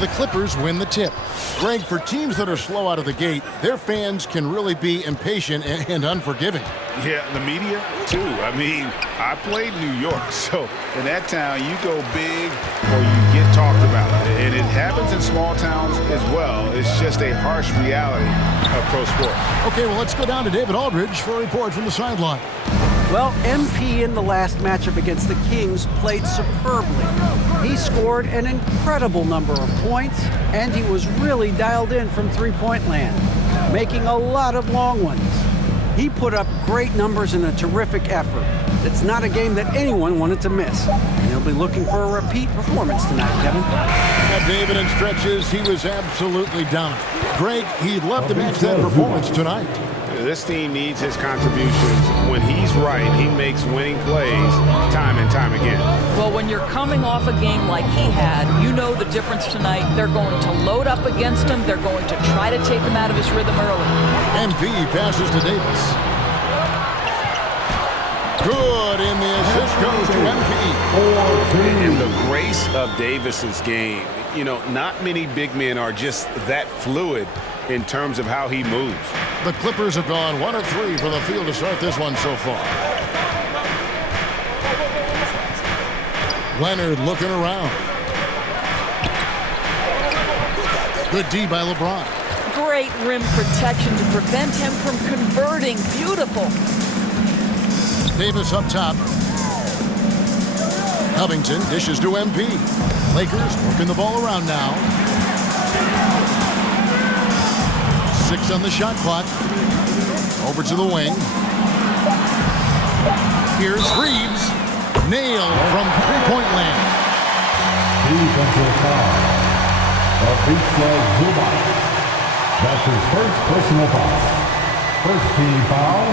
so the Clippers win the tip. Greg, for teams that are slow out of the gate, their fans can really be impatient and unforgiving. Yeah, the media, too. I mean, I played New York, so in that town, you go big or you get talked about. And it happens in small towns as well. It's just a harsh reality of pro sports. Okay, well, let's go down to David Aldridge for a report from the sideline. Well, MP in the last matchup against the Kings played superbly. He scored an incredible number of points, and he was really dialed in from three-point land, making a lot of long ones. He put up great numbers in a terrific effort. It's not a game that anyone wanted to miss, and he'll be looking for a repeat performance tonight, Kevin. David, in stretches, he was absolutely dominant. Greg, he'd love to match that performance tonight. This team needs his contributions. When he's right, he makes winning plays time and time again. Well, when you're coming off a game like he had, you know the difference tonight. They're going to load up against him. They're going to try to take him out of his rhythm early. MP passes to Davis. Good, and the assist goes to MP. And the grace of Davis's game, you know, not many big men are just that fluid in terms of how he moves. The Clippers have gone 1 of 3 from the field to start this one so far. Leonard looking around. Good D by LeBron. Great rim protection to prevent him from converting. Beautiful. Davis up top. Covington dishes to MP. Lakers working the ball around now. 6 on the shot clock. Over to the wing. Here's Reeves. Nailed from three-point land. Defensive foul. Zubac. That's his first personal foul. First team foul.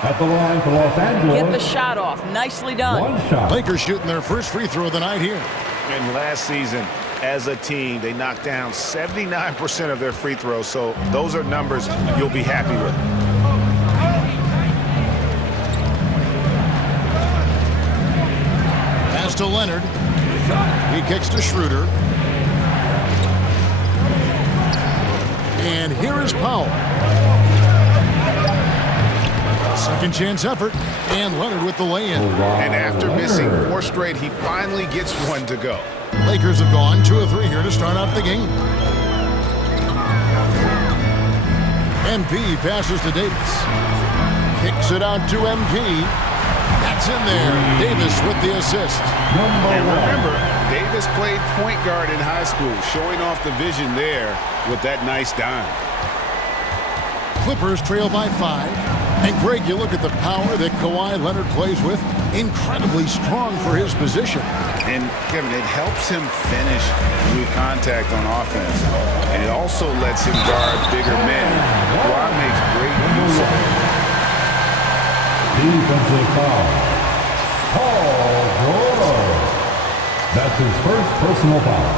At the line for Los Angeles. Get the shot off. Nicely done. One shot. Lakers shooting their first free throw of the night here. And last season, as a team, they knocked down 79% of their free throws, so those are numbers you'll be happy with. Pass to Leonard. He kicks to Schroeder. And here is Powell. Second chance effort. And Leonard with the lay-in. And after missing 4 straight, he finally gets one to go. Lakers have gone 2 of 3 here to start out the game. MP passes to Davis. Kicks it out to MP. That's in there. Davis with the assist. And remember, Davis played point guard in high school, showing off the vision there with that nice dime. Clippers trail by 5. And Greg, you look at the power that Kawhi Leonard plays with. Incredibly strong for his position. And, Kevin, it helps him finish with contact on offense. And it also lets him guard bigger men. Kawhi makes great use of it. Defensive foul. Paul George. That's his first personal foul.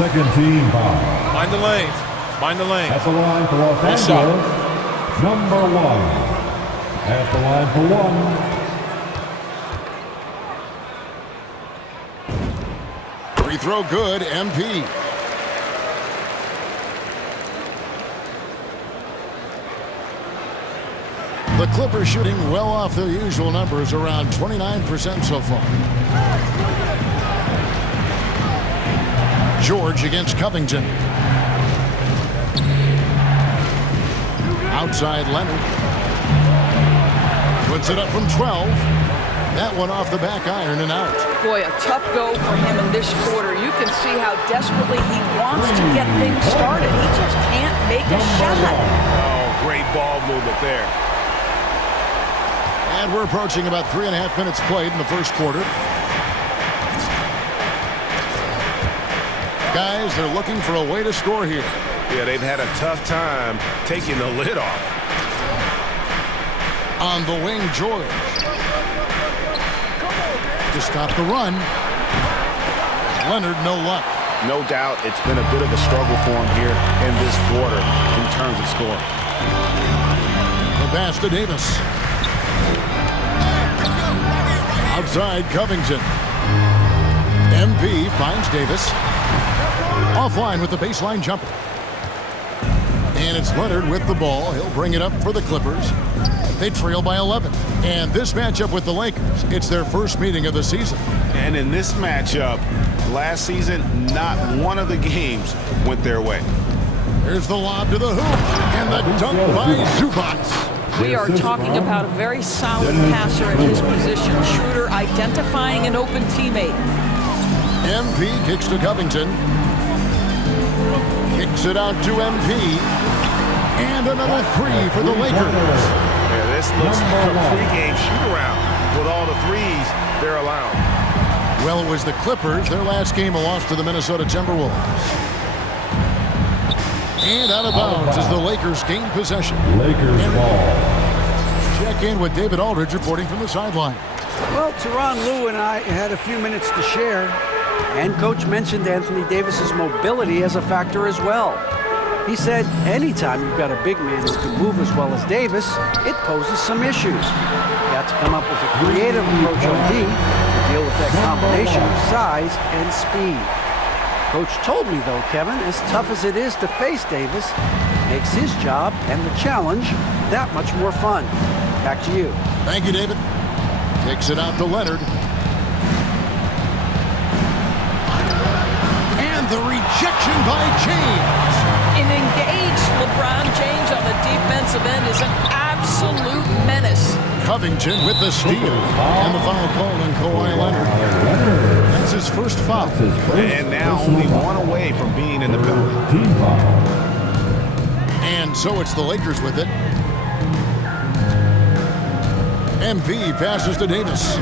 Second team foul. Mind the lanes. Mind the lanes. At the line for Los Angeles. Number 1. At the line for 1. Free throw good, MP. The Clippers shooting well off their usual numbers, around 29% so far. George against Covington. Outside Leonard. Puts it up from 12. That one off the back iron and out. Boy, a tough go for him in this quarter. You can see how desperately he wants to get things started. He just can't make a shot. Oh, great ball movement there. And we're approaching about 3.5 minutes played in the first quarter. Guys, they're looking for a way to score here. Yeah, they've had a tough time taking the lid off. On the wing, George. To stop the run. Leonard, no luck. No doubt it's been a bit of a struggle for him here in this quarter in terms of scoring. The pass to Davis. Outside Covington. MP finds Davis. Offline with the baseline jumper. And it's Leonard with the ball. He'll bring it up for the Clippers. They trail by 11. And this matchup with the Lakers, it's their first meeting of the season. And in this matchup, last season, not one of the games went their way. Here's the lob to the hoop. And the dunk by Zubac. We are talking about a very solid passer at his position. Schroeder identifying an open teammate. MP kicks to Covington. Kicks it out to MP. And another three for the Lakers. Yeah, this looks like a pregame shoot-around with all the threes they're allowing. Well, it was the Clippers. Their last game, a loss to the Minnesota Timberwolves. And out of bounds as the Lakers gain possession. Lakers ball. Check in with David Aldridge reporting from the sideline. Well, Tyronn Lue and I had a few minutes to share, and Coach mentioned Anthony Davis's mobility as a factor as well. He said anytime you've got a big man who can move as well as Davis, it poses some issues. You got to come up with a creative approach on D to deal with that combination of size and speed. Coach told me, though, Kevin, as tough as it is to face Davis, makes his job and the challenge that much more fun. Back to you. Thank you, David. Kicks it out to Leonard. And the rejection by James. An engaged LeBron James on the defensive end is an absolute menace. Covington with the steal. And the foul call on Kawhi Leonard. That's his first foul. And now only one away from being in the penalty. Team foul. And so it's the Lakers with it. MP passes to Davis.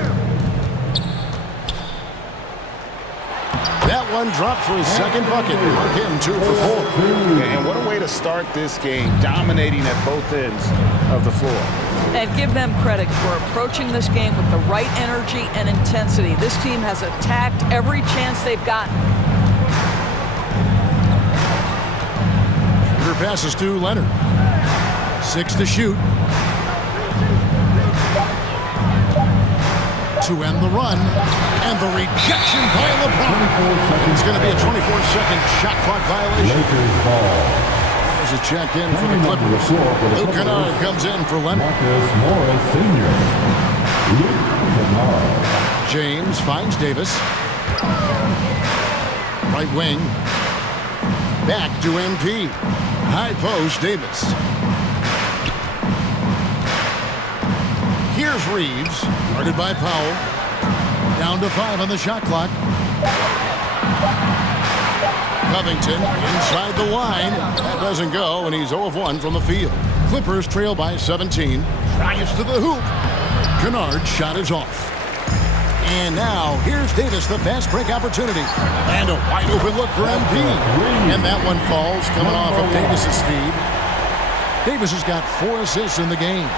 That one dropped for his second bucket. Mark him 2 for 4. And what a way to start this game, dominating at both ends of the floor. And give them credit for approaching this game with the right energy and intensity. This team has attacked every chance they've gotten. Shooter passes to Leonard. 6 to shoot. To end the run. And the rejection by LeBron. It's going to be a 24-second shot clock violation. Lakers ball. There's a check in for the Clippers. Luke Kennard comes in for Leonard. Marcus Morris Sr. Luke Kennard. James finds Davis. Right wing. Back to MP. High post, Davis. Here's Reeves. Guarded by Powell. Down to 5 on the shot clock. Covington inside the line. That doesn't go, and he's 0 of 1 from the field. Clippers trail by 17. Drives to the hoop. Kennard's shot is off. And now, here's Davis, the fast break opportunity. And a wide open look for MP. And that one falls, coming off of Davis's feed. Davis has got 4 assists in the game.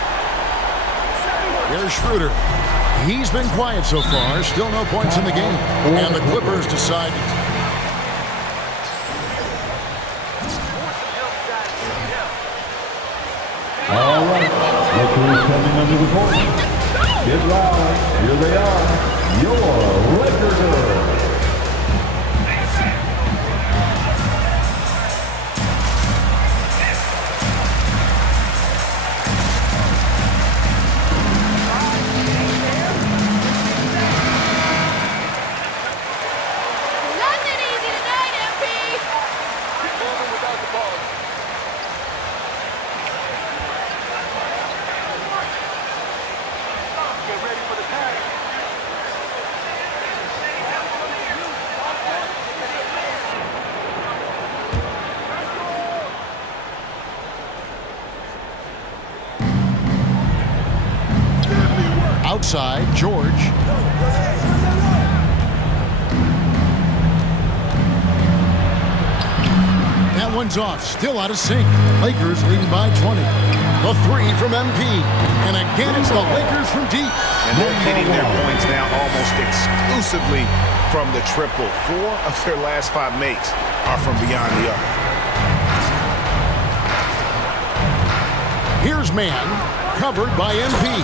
Here's Schroeder. He's been quiet so far. Still no points in the game. And the Clippers decide. All right. Lakers coming under the court. Get loud. Here they are. Your Laker girls. Outside, George. That one's off, still out of sync. Lakers leading by 20. The 3 from MP. And again, it's the Lakers from deep. And they're getting their points now almost exclusively from the triple. 4 of their last 5 makes are from beyond the arc. Here's man, covered by MP.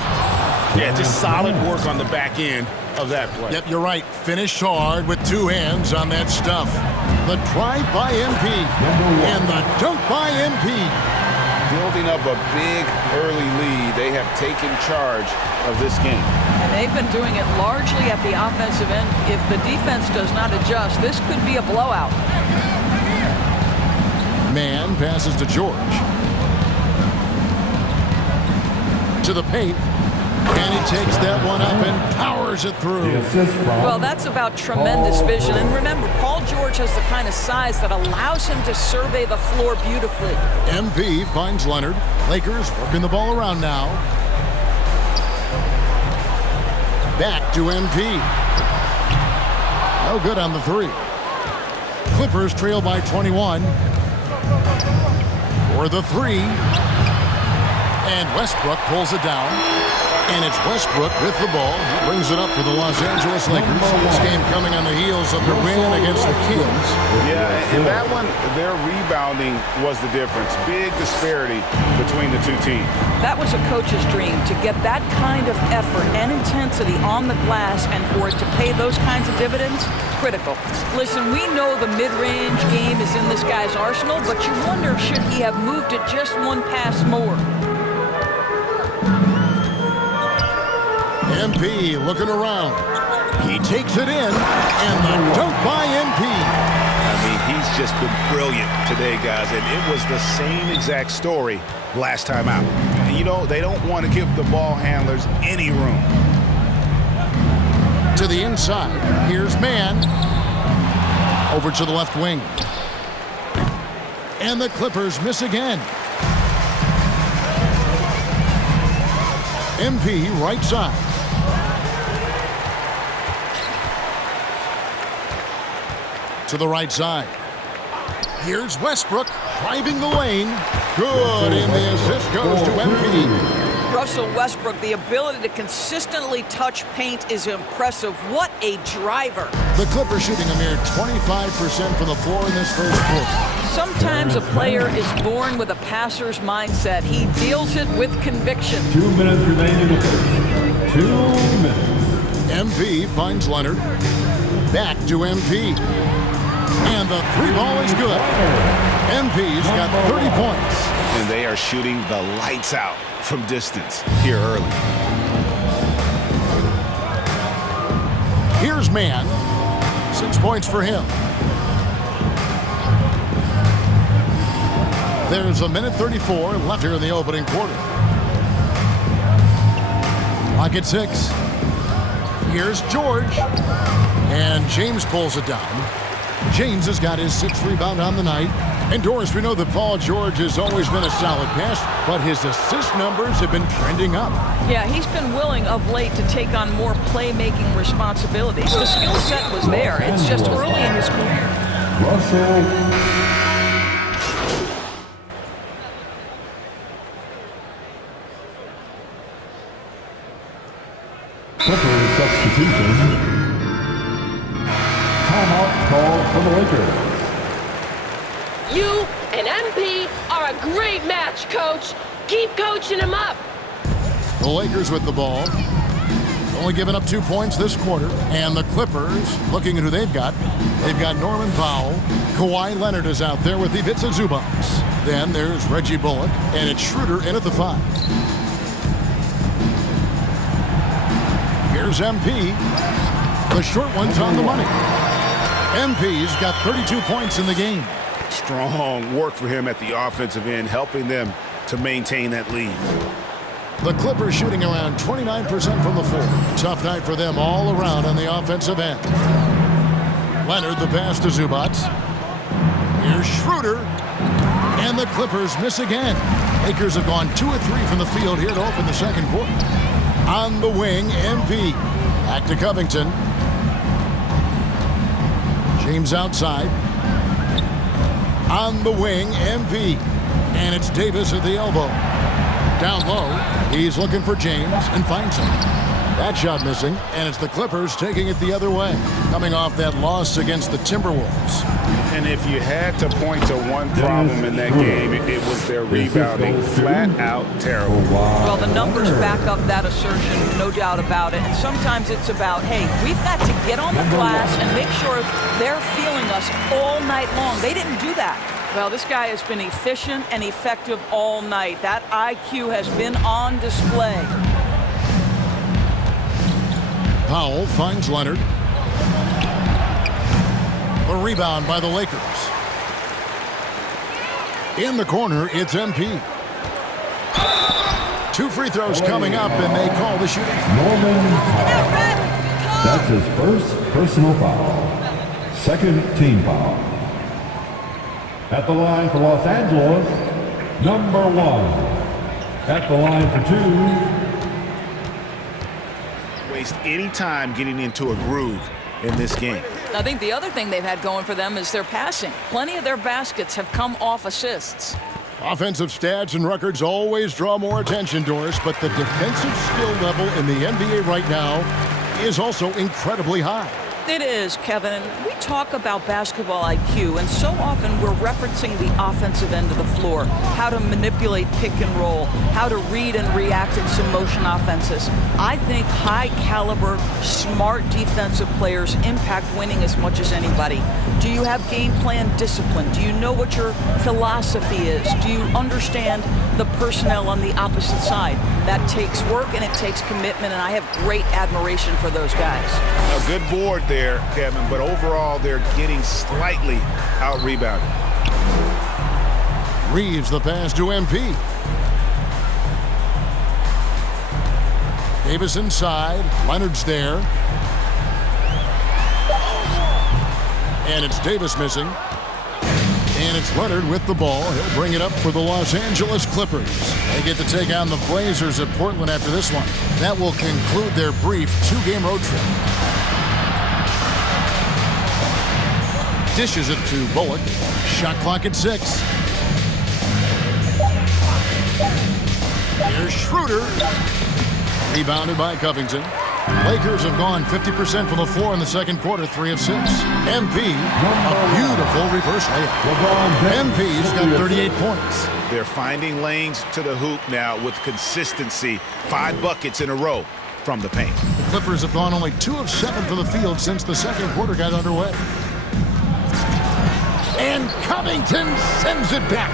Yeah, just solid work on the back end of that play. Yep, you're right. Finished hard with two hands on that stuff. The drive by MP and the dunk by MP. Building up a big early lead, they have taken charge of this game. And they've been doing it largely at the offensive end. If the defense does not adjust, this could be a blowout. Man passes to George. To the paint. And he takes that one up and powers it through. Well, that's about tremendous vision. And remember, Paul George has the kind of size that allows him to survey the floor beautifully. MP finds Leonard. Lakers working the ball around now. Back to MP. No good on the three. Clippers trail by 21. For the three. And Westbrook pulls it down. And it's Westbrook with the ball. He brings it up for the Los Angeles Lakers. This game coming on the heels of their win against the Kings. Yeah, and that one, their rebounding was the difference. Big disparity between the two teams. That was a coach's dream, to get that kind of effort and intensity on the glass, and for it to pay those kinds of dividends, critical. Listen, we know the mid-range game is in this guy's arsenal, but you wonder, should he have moved it just one pass more? MP looking around. He takes it in, and the dunk by MP. I mean, he's just been brilliant today, guys, and it was the same exact story last time out. You know, they don't want to give the ball handlers any room. To the inside, here's Man. Over to the left wing. And the Clippers miss again. MP right side. To the right side. Here's Westbrook driving the lane. Good, and the assist goes to MP. Russell Westbrook, the ability to consistently touch paint is impressive. What a driver. The Clippers shooting a mere 25% from the floor in this first quarter. Sometimes a player is born with a passer's mindset. He deals it with conviction. 2 minutes remaining in the first. 2 minutes. MP finds Leonard. Back to MP. And the three ball is good. MP's got 30 points. And they are shooting the lights out from distance here early. Here's Man. 6 points for him. There's a minute 34 left here in the opening quarter. Clock at 6. Here's George. And James pulls it down. James has got his 6th rebound on the night. And Doris, we know that Paul George has always been a solid passer, but his assist numbers have been trending up. Yeah, he's been willing of late to take on more playmaking responsibilities. The skill set was there. It's just early in his career. Russell. Clippers substitution. Timeout called for the Lakers. You and MP are a great match, Coach. Keep coaching him up. The Lakers with the ball. Only giving up 2 points this quarter. And the Clippers, looking at who they've got. They've got Norman Powell. Kawhi Leonard is out there with Ivica Zubac. Then there's Reggie Bullock. And it's Schroeder in at the 5. Here's MP. The short one's on the money. MP's got 32 points in the game. Strong work for him at the offensive end, helping them to maintain that lead. The Clippers shooting around 29% from the floor. Tough night for them all around on the offensive end. Leonard, the pass to Zubac. Here's Schroeder. And the Clippers miss again. Lakers have gone 2 of 3 from the field here to open the second quarter. On the wing, MP. Back to Covington. James outside. On the wing, MP. And it's Davis at the elbow. Down low, he's looking for James and finds him. That shot missing, and it's the Clippers taking it the other way, coming off that loss against the Timberwolves. And if you had to point to one problem in that game, it was their rebounding. Flat out terrible. Well, the numbers back up that assertion, no doubt about it. And sometimes it's about, hey, we've got to get on the glass and make sure they're feeling us all night long. They didn't do that. Well, this guy has been efficient and effective all night. That IQ has been on display. Powell finds Leonard. A rebound by the Lakers. In the corner, it's MP. 2 free throws coming up, and they call the shooting. Norman Powell. That's his first personal foul. Second team foul. At the line for Los Angeles, number 1. At the line for 2. Waste any time getting into a groove in this game. I think the other thing they've had going for them is their passing. Plenty of their baskets have come off assists. Offensive stats and records always draw more attention, Doris, but the defensive skill level in the NBA right now is also incredibly high. It is, Kevin. And we talk about basketball IQ, and so often we're referencing the offensive end of the floor, how to manipulate pick and roll, how to read and react in some motion offenses. I think high-caliber, smart defensive players impact winning as much as anybody. Do you have game plan discipline? Do you know what your philosophy is? Do you understand the personnel on the opposite side? That takes work and it takes commitment, and I have great admiration for those guys. A good board there, Kevin, but overall they're getting slightly out-rebounded. Reeves the pass to MP. Davis inside. Leonard's there. And it's Davis missing. And it's Leonard with the ball. He'll bring it up for the Los Angeles Clippers. They get to take on the Blazers at Portland after this one. That will conclude their brief 2-game road trip. Dishes it to Bullock. Shot clock at 6. Here's Schroeder. Rebounded by Covington. Lakers have gone 50% from the floor in the second quarter, 3 of 6. MP, a beautiful reverse layup. MP's got 38 points. They're finding lanes to the hoop now with consistency. 5 buckets in a row from the paint. The Clippers have gone only 2 of 7 from the field since the second quarter got underway. And Covington sends it back.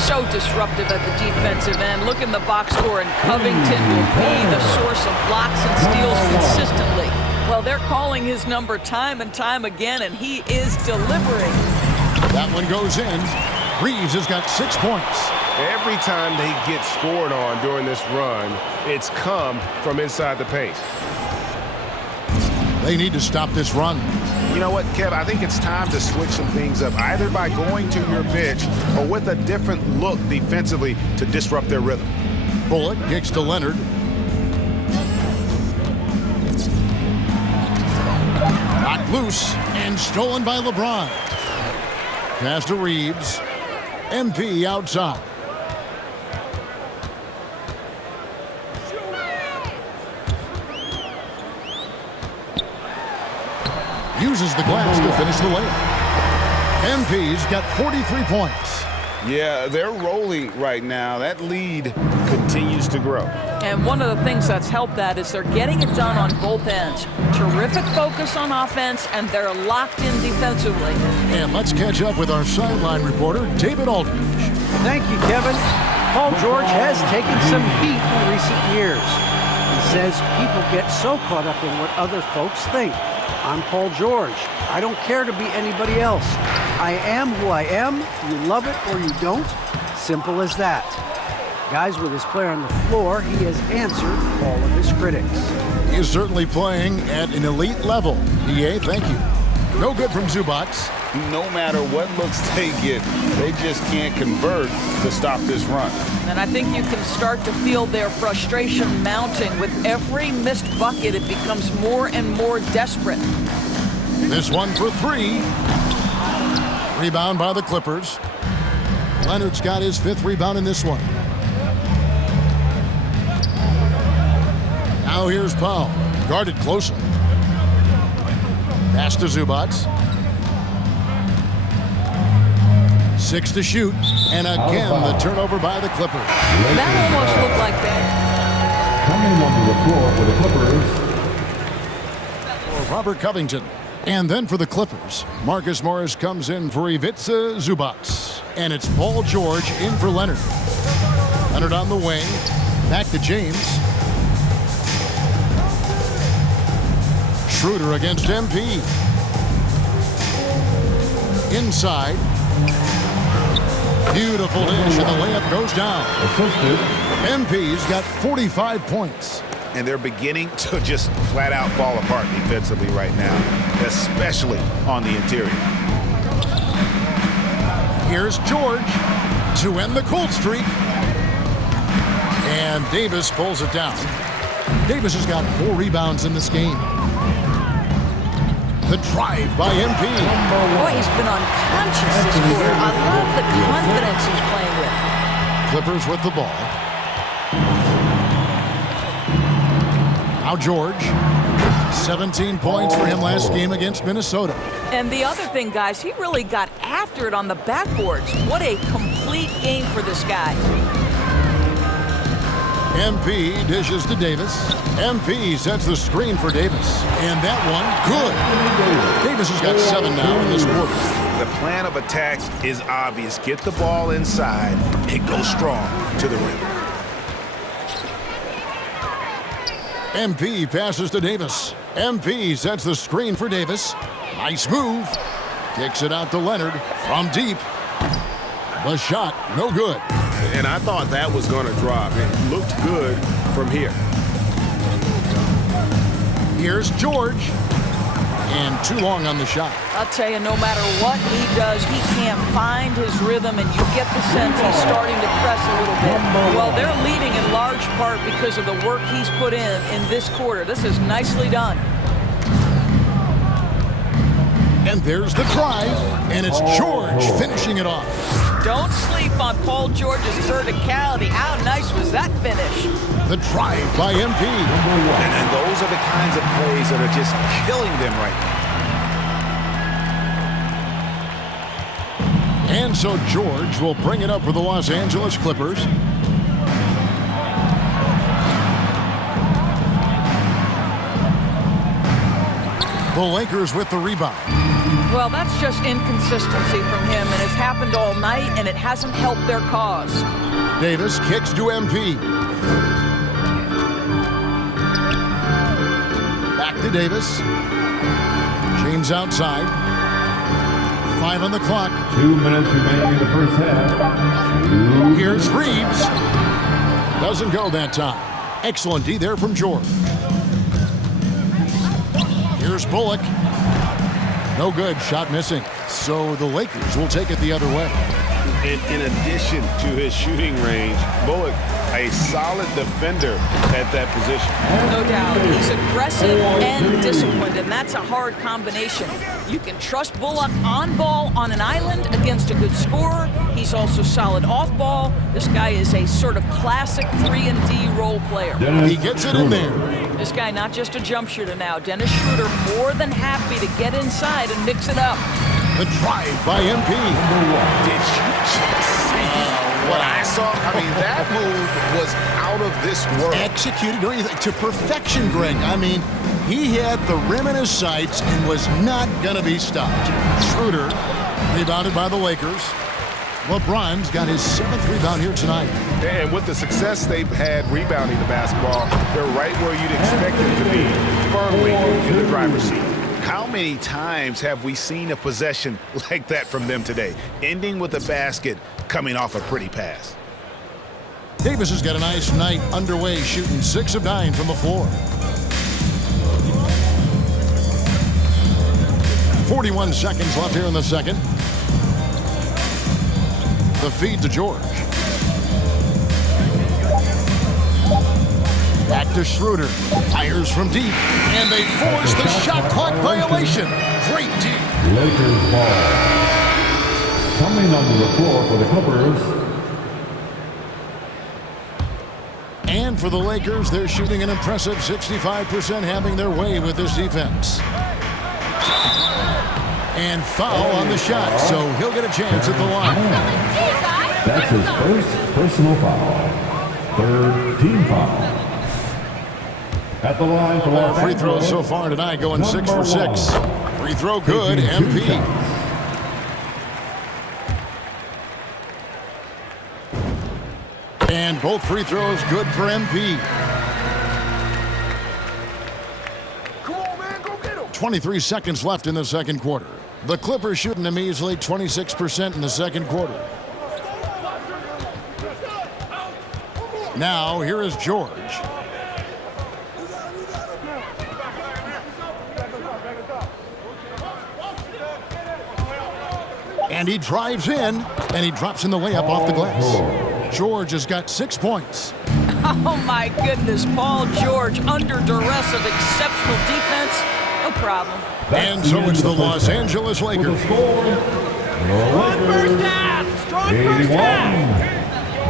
So disruptive at the defensive end. Look in the box score, and Covington will be the source of blocks and steals consistently. Well, they're calling his number time and time again, and he is delivering. That one goes in. Reeves has got 6 points. Every time they get scored on during this run, it's come from inside the paint. They need to stop this run. You know what, Kev? I think it's time to switch some things up, either by going to your bench or with a different look defensively to disrupt their rhythm. Bullock kicks to Leonard. Knocked loose and stolen by LeBron. Pass to Reeves. MP outside. Uses the glass to finish the layup. MP's got 43 points. Yeah, they're rolling right now. That lead continues to grow. And one of the things that's helped that is they're getting it done on both ends. Terrific focus on offense, and they're locked in defensively. And let's catch up with our sideline reporter, David Aldridge. Thank you, Kevin. Paul George has taken some heat in recent years. He says people get so caught up in what other folks think. I'm Paul George. I don't care to be anybody else. I am who I am. You love it or you don't. Simple as that. Guys, with his player on the floor, he has answered all of his critics. He is certainly playing at an elite level. EA, thank you. No good from Zubac. No matter what looks they get, they just can't convert to stop this run. And I think you can start to feel their frustration mounting. With every missed bucket, it becomes more and more desperate. This one for 3. Rebound by the Clippers. Leonard's got his 5th rebound in this one. Now here's Powell, guarded closely. Pass to Zubac. 6 to shoot, and again the turnover by the Clippers. That almost looked like that. Coming onto the floor for the Clippers. For Robert Covington. And then for the Clippers, Marcus Morris comes in for Ivica Zubac. And it's Paul George in for Leonard. Leonard on the wing. Back to James. Schroeder against MP. Inside. Beautiful dish, and the layup goes down. Assisted. MP's got 45 points. And they're beginning to just flat out fall apart defensively right now, especially on the interior. Here's George to end the cold streak. And Davis pulls it down. Davis has got 4 rebounds in this game. The drive by MP. Boy, he's been unconscious this quarter. I love the confidence he's playing with. Clippers with the ball. Now George. 17 points for him last game against Minnesota. And the other thing, guys, he really got after it on the backboards. What a complete game for this guy. MP dishes to Davis. MP sets the screen for Davis. And that one, good. Davis has got 7 now in this quarter. The plan of attack is obvious. Get the ball inside and go strong to the rim. MP passes to Davis. MP sets the screen for Davis. Nice move. Kicks it out to Leonard from deep. The shot, no good. And I thought that was going to drop. It looked good from here. Here's George. And too long on the shot. I'll tell you, no matter what he does, he can't find his rhythm, and you get the sense he's starting to press a little bit. Well, they're leading in large part because of the work he's put in this quarter. This is nicely done. And there's the drive, and it's George finishing it off. Don't sleep on Paul George's verticality. How nice was that finish? The drive by MP. And those are the kinds of plays that are just killing them right now. And so George will bring it up for the Los Angeles Clippers. The Lakers with the rebound. Well, that's just inconsistency from him, and it's happened all night, and it hasn't helped their cause. Davis kicks to MP. Back to Davis. James outside. 5 on the clock. 2 minutes remaining in the first half. Here's Reeves. Doesn't go that time. Excellent D there from George. Here's Bullock. No good. Shot missing. So the Lakers will take it the other way. In addition to his shooting range, Bullock, a solid defender at that position. No doubt. He's aggressive and disciplined, and that's a hard combination. You can trust Bullock on ball on an island against a good scorer. He's also solid off ball. This guy is a sort of classic 3-and-D role player. He gets it in there. This guy not just a jump shooter now. Dennis Schroeder more than happy to get inside and mix it up. The drive by MP. Did you just see what I saw? I mean, that move was out of this world. Executed, don't you think, to perfection, Greg. I mean, he had the rim in his sights and was not going to be stopped. Schroeder, rebounded by the Lakers. LeBron's got his 7th rebound here tonight. And with the success they've had rebounding the basketball, they're right where you'd expect them to be, firmly in the driver's seat. How many times have we seen a possession like that from them today, ending with a basket coming off a pretty pass? Davis has got a nice night underway, shooting 6 of 9 from the floor. 41 seconds left here in the second. The feed to George. Back to Schroeder. Fires from deep. And they force the shot clock violation. Great D. Lakers ball. Coming onto the floor for the Clippers. And for the Lakers, they're shooting an impressive 65%, having their way with this defense. And foul on the shot, so he'll get a chance at the line. That's his first personal foul. Third team foul. At the line for Los Free throws Angeles, so far tonight going 6 for 6. Free throw good, taking 2 MP. shots. And both free throws good for MP. 23 seconds left in the second quarter. The Clippers shooting a measly 26% in the second quarter. Now, here is George. And he drives in, and he drops in the layup off the glass. George has got 6 points. Oh, my goodness. Paul George under duress of exceptional defense. No problem. And so it's the Los Angeles Lakers. With the score, the Lakers, 81.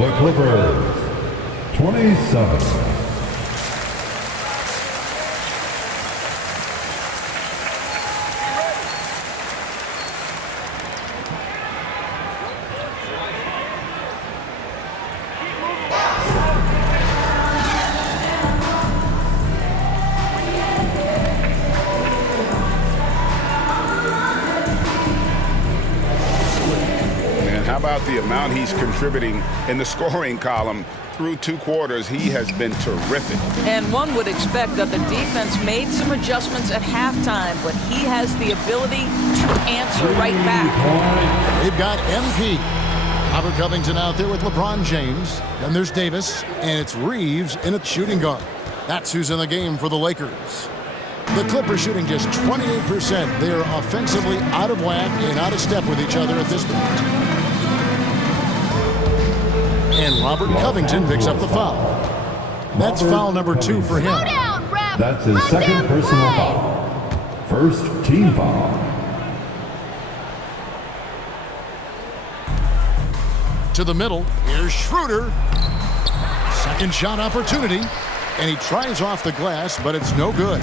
The Clippers, 27. How about the amount he's contributing in the scoring column? Through 2 quarters, he has been terrific. And one would expect that the defense made some adjustments at halftime, but he has the ability to answer right back. They've got MP. Robert Covington out there with LeBron James. Then there's Davis, and it's Reeves in a shooting guard. That's who's in the game for the Lakers. The Clippers shooting just 28%. They are offensively out of whack and out of step with each other at this point. And Robert Covington picks up the foul. That's foul number 2 for him. That's his second personal foul. First team foul. To the middle, here's Schroeder. Second shot opportunity. And he tries off the glass, but it's no good.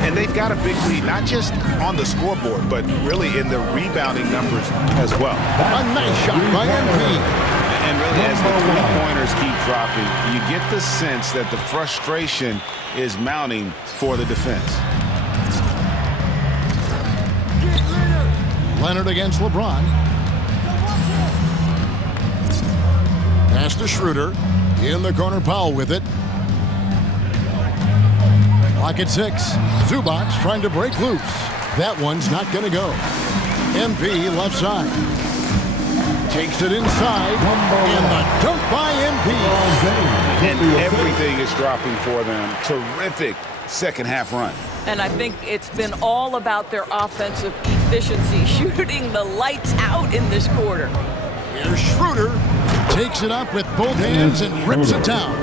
And they've got a big lead, not just on the scoreboard, but really in the rebounding numbers as well. A nice shot by MP. And really, as the three-pointers keep dropping, you get the sense that the frustration is mounting for the defense. Leonard against LeBron. Pass to Schroeder. In the corner, Powell with it. Clock at 6. Zubac trying to break loose. That one's not going to go. MP left side. Takes it inside. And the dunk by MP. And everything is dropping for them. Terrific second half run. And I think it's been all about their offensive efficiency, shooting the lights out in this quarter. Here's Schroeder. Takes it up with both hands and rips it down.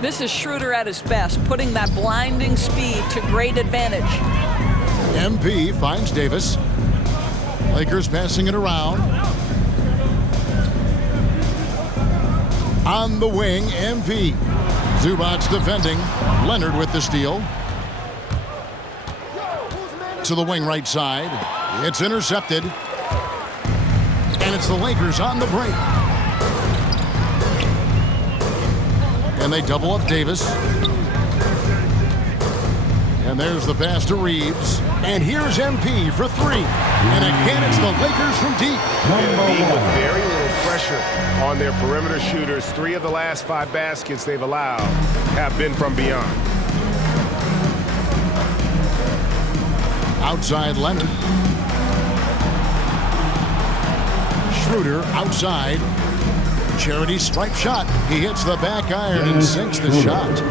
This is Schroeder at his best, putting that blinding speed to great advantage. MP finds Davis. Lakers passing it around. On the wing, MP. Zubac defending. Leonard with the steal. To the wing right side. It's intercepted. And it's the Lakers on the break. And they double up Davis. And there's the pass to Reeves. And here's MP for 3. And again, it's the Lakers from deep. Embiid with very little pressure on their perimeter shooters. 3 of the last 5 baskets they've allowed have been from beyond. Outside Leonard. Schroeder outside. Charity stripe shot. He hits the back iron and sinks the shot.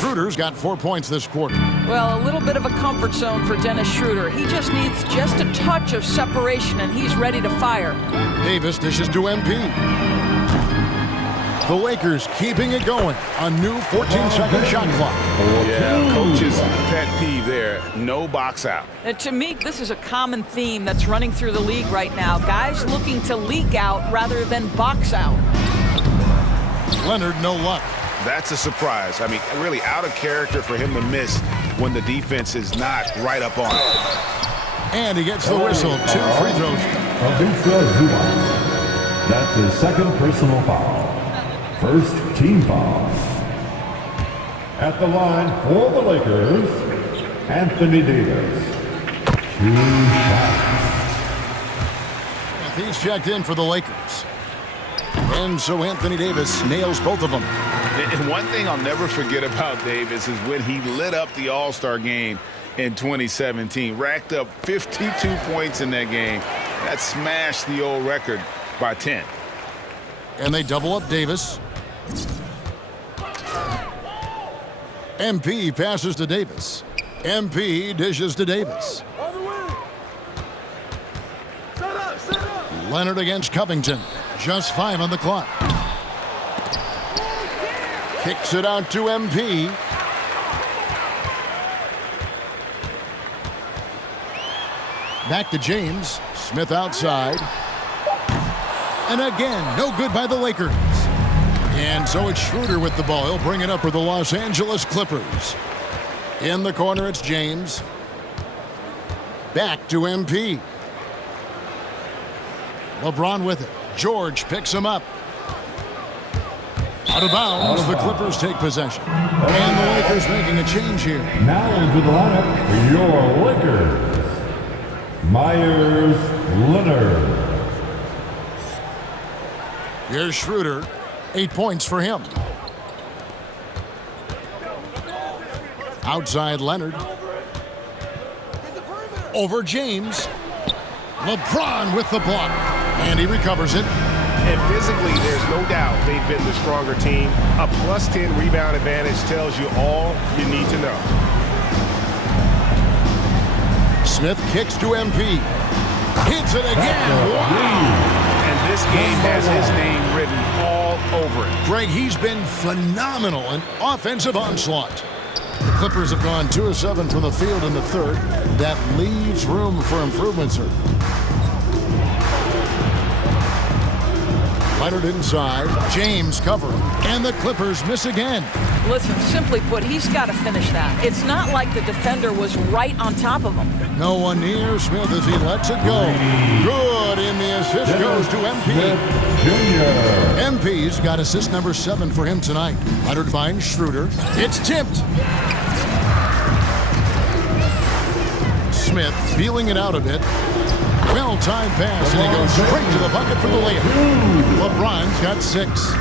Schroeder's got 4 points this quarter. Well, a little bit of a comfort zone for Dennis Schroeder. He just needs just a touch of separation, and he's ready to fire. Davis dishes to MP. The Lakers keeping it going. A new 14-second shot clock. Yeah, coach's pet peeve there. No box out. And to me, this is a common theme that's running through the league right now. Guys looking to leak out rather than box out. Leonard, no luck. That's a surprise. I mean, really out of character for him to miss when the defense is not right up on it. And he gets the whistle. 2 free throws. That's his second personal foul. First team foul. At the line for the Lakers, Anthony Davis. 2 shots. He's checked in for the Lakers. And so Anthony Davis nails both of them. And one thing I'll never forget about Davis is when he lit up the All-Star game in 2017. Racked up 52 points in that game. That smashed the old record by 10. And they double up Davis. MP passes to Davis. MP dishes to Davis. Leonard against Covington. Just 5 on the clock. Kicks it out to MP. Back to James. Smith outside. And again, no good by the Lakers. And so it's Schroeder with the ball. He'll bring it up for the Los Angeles Clippers. In the corner, it's James. Back to MP. LeBron with it. George picks him up. Out of bounds, the Clippers take possession. And the Lakers making a change here. Now into the lineup, your Lakers. Myers Leonard. Here's Schroeder. 8 points for him. Outside Leonard. Over James. LeBron with the block. And he recovers it. And physically, there's no doubt they've been the stronger team. A plus 10 rebound advantage tells you all you need to know. Smith kicks to MP. Hits it again. Wow. And this game has his name written all over it. Greg, he's been phenomenal in offensive onslaught. The Clippers have gone 2 of 7 from the field in the third. That leaves room for improvement, sir. Leonard inside. James covering. And the Clippers miss again. Listen, simply put, he's got to finish that. It's not like the defender was right on top of him. No one near Smith as he lets it go. Good, and the assist goes to MP. MP's got assist number 7 for him tonight. Leonard finds Schroeder. It's tipped. Smith feeling it out a bit. Well-timed pass, and he goes straight to the bucket for the layup. LeBron's got 6.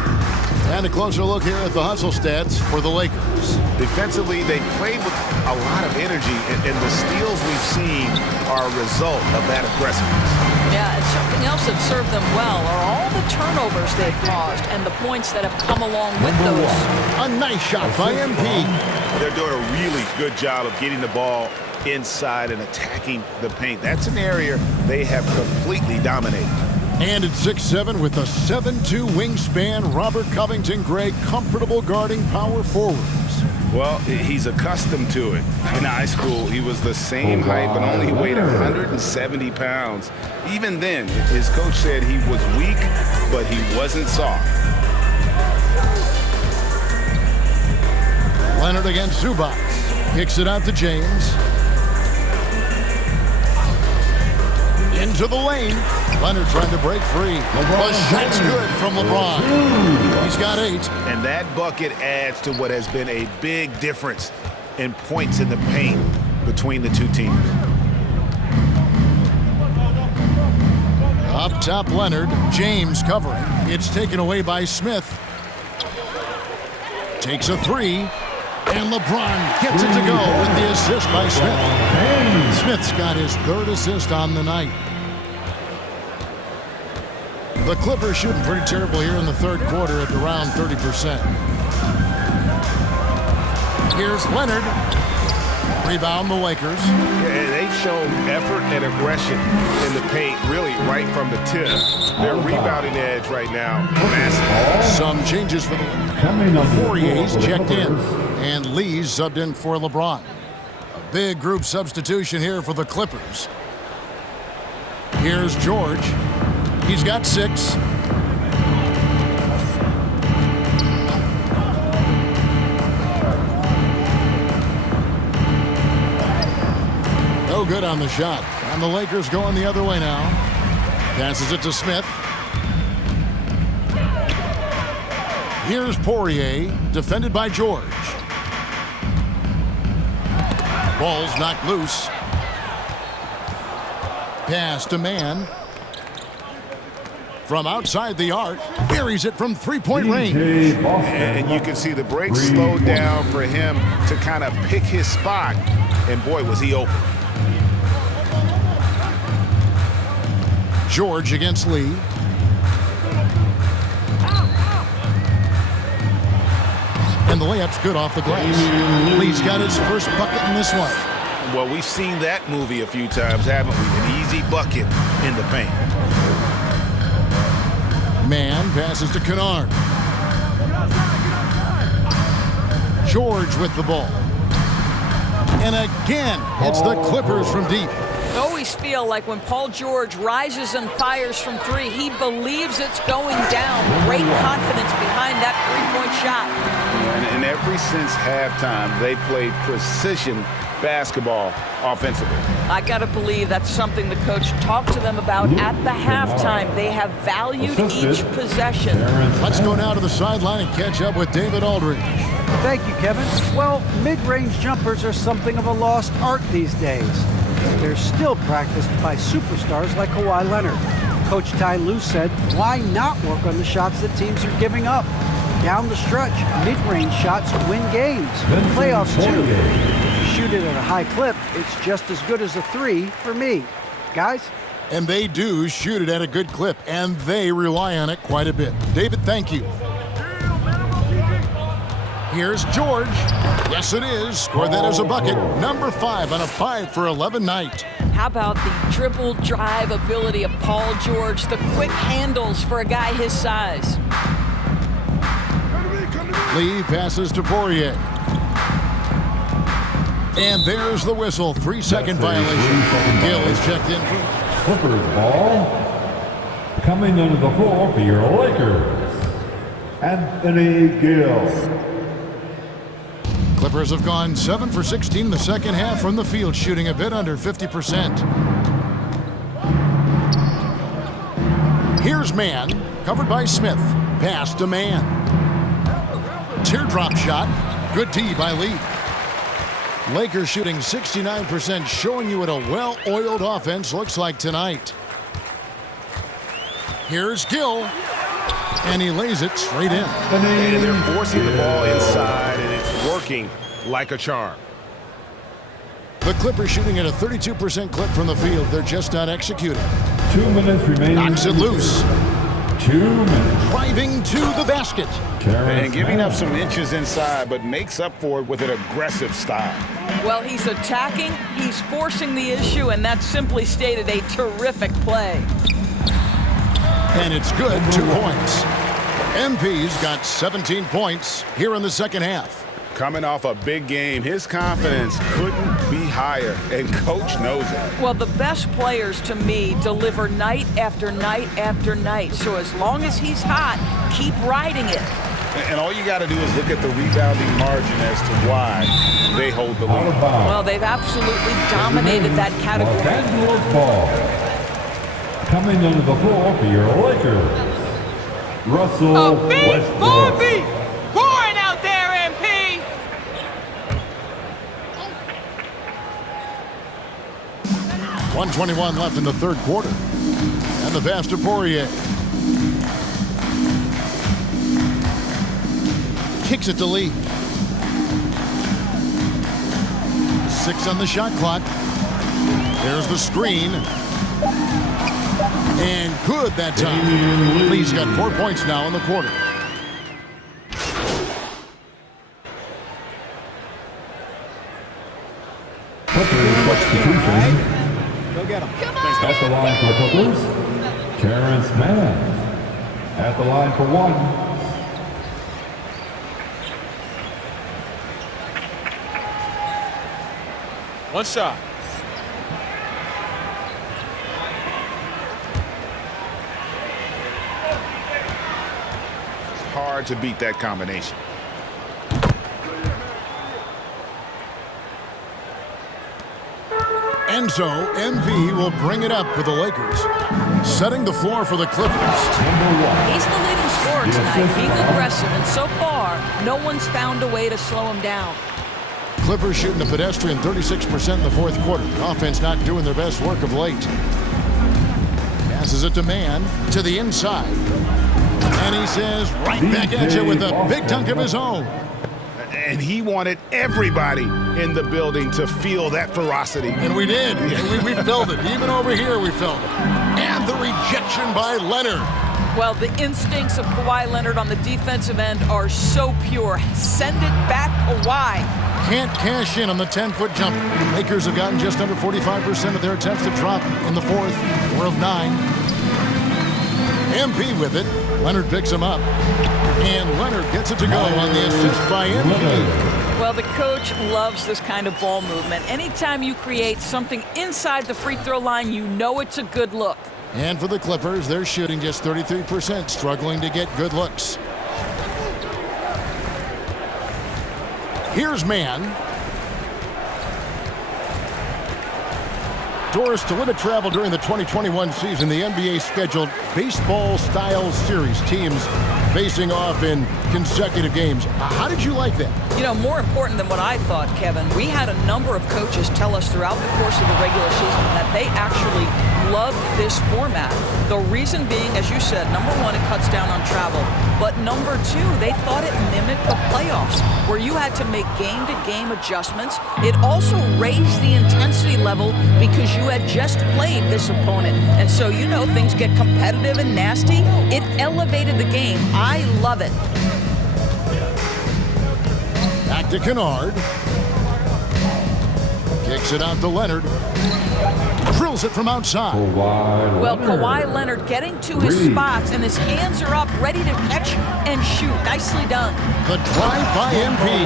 And a closer look here at the hustle stats for the Lakers. Defensively, they played with a lot of energy, and the steals we've seen are a result of that aggressiveness. Yeah, and something else that served them well are all the turnovers they've caused and the points that have come along with those. A nice shot by MP. They're doing a really good job of getting the ball inside and attacking the paint. That's an area they have completely dominated. And at 6'7" with a 7'2" wingspan, Robert Covington, Greg, comfortable guarding power forwards. Well, he's accustomed to it. In high school, he was the same height, but only weighed 170 pounds. Even then, his coach said he was weak, but he wasn't soft. Leonard against Zubac. Kicks it out to James. Into the lane. Leonard trying to break free. The shot's good from LeBron. He's got 8. And that bucket adds to what has been a big difference in points in the paint between the two teams. Up top, Leonard. James covering. It's taken away by Smith. Takes a 3. And LeBron gets it to go with the assist by Smith. Smith's got his 3rd assist on the night. The Clippers shooting pretty terrible here in the 3rd quarter at around 30%. Here's Leonard. Rebound the Lakers. Yeah, they've shown effort and aggression in the paint, really right from the tip. Their rebounding edge right now, massive. Some changes for the Lakers. Fourier's checked in, and Lee's subbed in for LeBron. A big group substitution here for the Clippers. Here's George. He's got 6. No good on the shot. And the Lakers going the other way now. Passes it to Smith. Here's Poirier, defended by George. Ball's knocked loose. Pass to Mann. From outside the arc, buries it from three-point range. And you can see the break slowed down for him to kind of pick his spot. And boy, was he open. George against Lee. And the layup's good off the glass. Lee's got his first bucket in this one. Well, we've seen that movie a few times, haven't we? An easy bucket in the paint. Mann passes to Kennard. George with the ball. And again, it's the Clippers from deep. I always feel like when Paul George rises and fires from three, he believes it's going down. Great confidence behind that three-point shot. And ever since halftime, they played precision basketball offensively. I got to believe that's something the coach talked to them about at the halftime. They have valued each possession. Let's go now to the sideline and catch up with David Aldridge. Thank you, Kevin. Well, mid-range jumpers are something of a lost art these days. They're still practiced by superstars like Kawhi Leonard. Coach Ty Lue said, why not work on the shots that teams are giving up? Down the stretch, mid-range shots win games. Playoffs, too. If you shoot it at a high clip, it's just as good as a three for me. Guys? And they do shoot it at a good clip, and they rely on it quite a bit. David, thank you. Here's George. Yes, it is. Scored that as a bucket. Number 5 on a 5 for 11 night. How about the dribble drive ability of Paul George? The quick handles for a guy his size. Lee passes to Poirier. And there's the whistle. 3-second violation. Gill is checked in. Clippers ball. Coming under the floor for your Lakers, Anthony Gill. Clippers have gone 7 for 16 in the second half from the field, shooting a bit under 50%. Here's Mann, covered by Smith. Pass to Mann. Teardrop shot. Good D by Lee. Lakers shooting 69%, showing you what a well-oiled offense looks like tonight. Here's Gill. And he lays it straight in. And they're forcing the ball inside, and it's working like a charm. The Clippers shooting at a 32% clip from the field. They're just not executing. 2 minutes remaining. Knocks it loose. 2 minutes. Driving to the basket. And giving up some inches inside, but makes up for it with an aggressive style. Well, he's attacking, he's forcing the issue, and that simply stated a terrific play. And it's good. 2 points. MP's got 17 points here in the second half. Coming off a big game, his confidence couldn't be higher, and coach knows it. Well, the best players, to me, deliver night after night after night. So as long as he's hot, keep riding it. And all you got to do is look at the rebounding margin as to why they hold the lead. Well, they've absolutely dominated that category. Los Angeles ball. Coming under the floor for your Lakers, Russell Westbrook. Pouring out there, MP. 1:21 left in the third quarter. And the pass to Poirier. Kicks it to Lee. 6 on the shot clock. There's the screen. And good that time. Lee's got 4 points now in the quarter. Substitution. Go get him. At the line for the Clippers, Terrence Mann. At the line for 1. One shot. Hard to beat that combination. And so MP will bring it up with the Lakers, setting the floor for the Clippers. He's the leading scorer tonight, being aggressive, and so far, no one's found a way to slow him down. Clippers shooting a pedestrian 36% in the fourth quarter. The offense not doing their best work of late. Passes it to Man to the inside. And he says right back at you with a big dunk of his own. And he wanted everybody in the building to feel that ferocity. And we did. We felt it. Even over here we felt it. And the rejection by Leonard. Well, the instincts of Kawhi Leonard on the defensive end are so pure. Send it back, Kawhi. Can't cash in on the 10-foot jumper. Lakers have gotten just under 45% of their attempts to drop in the fourth. 4 of 9. MP with it. Leonard picks him up. And Leonard gets it to go on the assist by MP. Well, the coach loves this kind of ball movement. Anytime you create something inside the free throw line, you know it's a good look. And for the Clippers, they're shooting just 33%, struggling to get good looks. Here's Man. Doors to limit travel during the 2021 season, the NBA scheduled baseball-style series, teams facing off in consecutive games. How did you like that? You know, more important than what I thought, Kevin, we had a number of coaches tell us throughout the course of the regular season that they actually loved this format. The reason being, as you said, number one, it cuts down on travel. But number two, they thought it mimicked the playoffs, where you had to make game-to-game adjustments. It also raised the intensity level because you had just played this opponent. And so, you know, things get competitive and nasty. It elevated the game. I love it. Back to Kennard. Kicks it out to Leonard. Drills it from outside. Well, Kawhi Leonard getting to his spots, and his hands are up, ready to catch and shoot. Nicely done. The drive by MP. You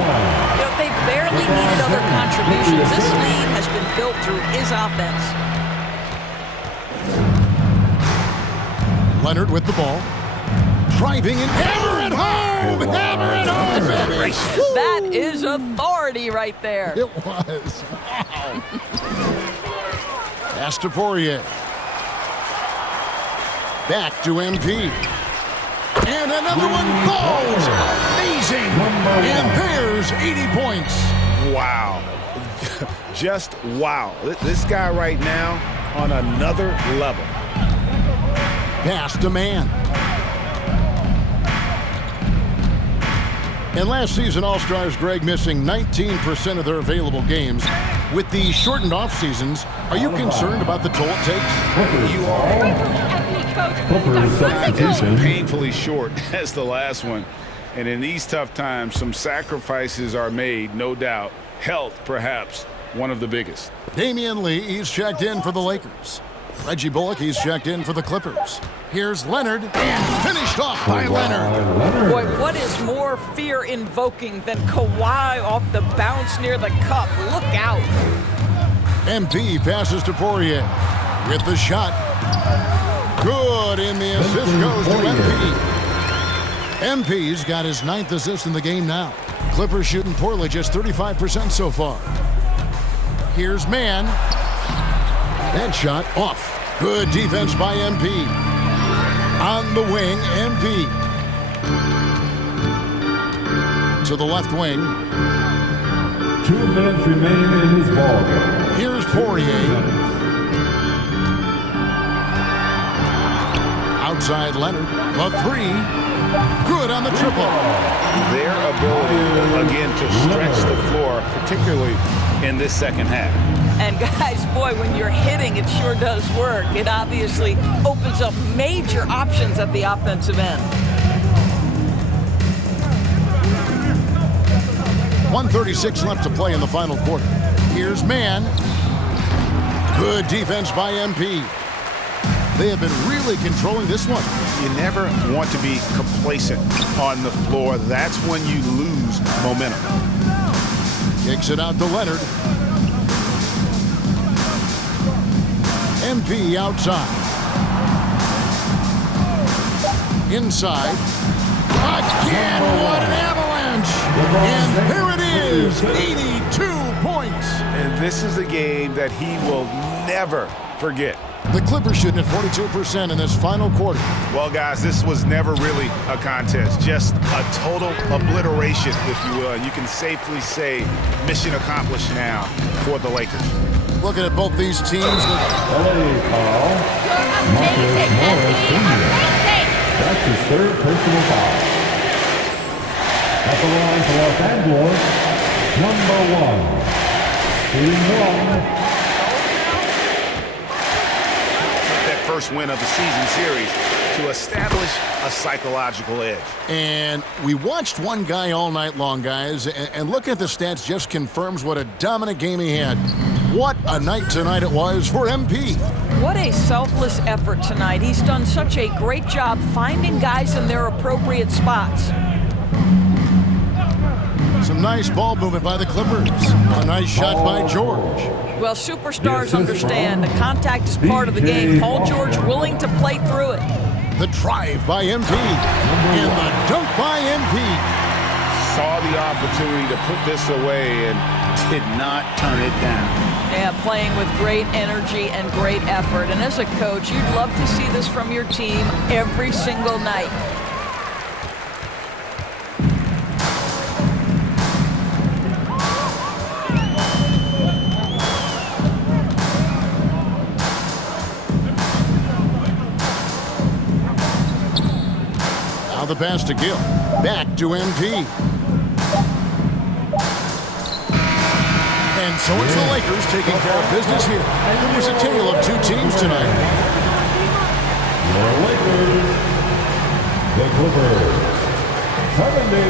know, they barely needed other contributions. This lead has been built through his offense. Leonard with the ball. Driving and hammer it home! Hammer it home, baby! That is authority right there. It was. Wow. Pass to Poirier. Back to MP. And another one falls. Amazing. And there's 80 points. Wow. Just wow. This guy right now on another level. Pass to Man. And last season, All-Stars Greg missing 19% of their available games. With the shortened off seasons, are you concerned about the toll it takes? You are. As painfully short as the last one. And in these tough times, some sacrifices are made, no doubt. Health, perhaps, one of the biggest. Damian Lee, he's checked in for the Lakers. Reggie Bullock, he's checked in for the Clippers. Here's Leonard, and finished off by Leonard. Boy, what is more fear-invoking than Kawhi off the bounce near the cup? Look out. MP passes to Poirier. With the shot. Good, and the assist goes to MP. MP's got his 9th assist in the game now. Clippers shooting poorly, just 35% so far. Here's Man. That shot off. Good defense by MP. On the wing, MP. To the left wing. 2 minutes remaining in this ball game. Here's Poirier. Outside Leonard. The 3. Good on the triple. Their ability, again, to stretch the floor, particularly in this second half. And guys, boy, when you're hitting, it sure does work. It obviously opens up major options at the offensive end. 1:36 left to play in the final quarter. Here's Man. Good defense by MP. They have been really controlling this one. You never want to be complacent on the floor. That's when you lose momentum. Kicks it out to Leonard. MP outside. Inside. Again, what an avalanche! And there it is, 82 points. And This is a game that he will never forget. The Clippers shooting at 42% in this final quarter. Well, guys, this was never really a contest, just a total obliteration, if you will. You can safely say mission accomplished now for the Lakers. Looking at both these teams. LA foul. Marcus Morris Sr. That's his third personal foul. At the line for Los Angeles, number 1. Shooting 1. First win of the season series to establish a psychological edge. And we watched one guy all night long, guys, and looking at the stats just confirms what a dominant game he had. What a night tonight it was for MP. What a selfless effort tonight. He's done such a great job finding guys in their appropriate spots. Some nice ball movement by the Clippers. A nice shot by George. Well, superstars understand the contact is part of the game. Paul George willing to play through it. The drive by MP. And the dunk by MP. Saw the opportunity to put this away and did not turn it down. Yeah, playing with great energy and great effort. And as a coach, you'd love to see this from your team every single night. Now the pass to Gill. Back to MP. And so it's the Lakers taking care of business here. It was a tale of two teams tonight. The Lakers, the Clippers, 70.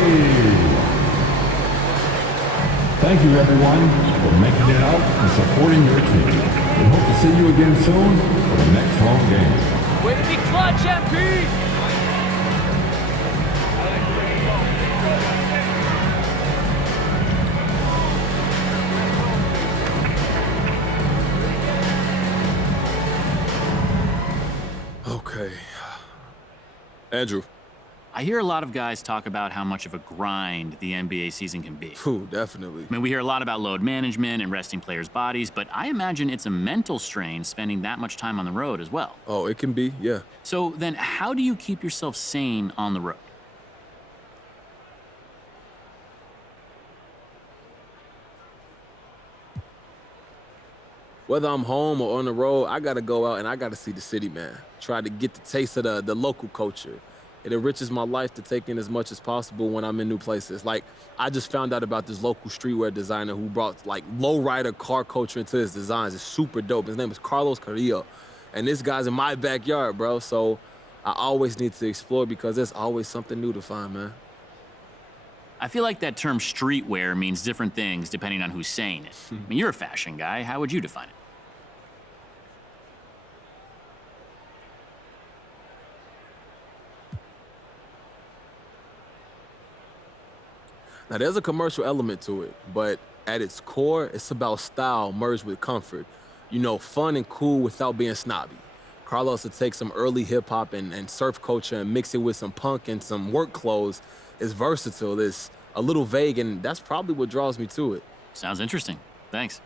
Thank you, everyone, for making it out and supporting your team. We hope to see you again soon for the next home game. Way to be clutch, MP! Okay. Andrew. I hear a lot of guys talk about how much of a grind the NBA season can be. Ooh, definitely. I mean, we hear a lot about load management and resting players' bodies, but I imagine it's a mental strain spending that much time on the road as well. Oh, it can be, yeah. So then how do you keep yourself sane on the road? Whether I'm home or on the road, I got to go out and I got to see the city, man. Try to get the taste of the local culture. It enriches my life to take in as much as possible when I'm in new places. Like, I just found out about this local streetwear designer who brought, like, lowrider car culture into his designs. It's super dope. His name is Carlos Carrillo. And this guy's in my backyard, bro. So I always need to explore because there's always something new to find, man. I feel like that term streetwear means different things depending on who's saying it. I mean, you're a fashion guy. How would you define it? Now, there's a commercial element to it, but at its core, it's about style merged with comfort. You know, fun and cool without being snobby. Carlos would take some early hip-hop and surf culture and mix it with some punk and some work clothes. It's versatile, it's a little vague, and that's probably what draws me to it. Sounds interesting. Thanks.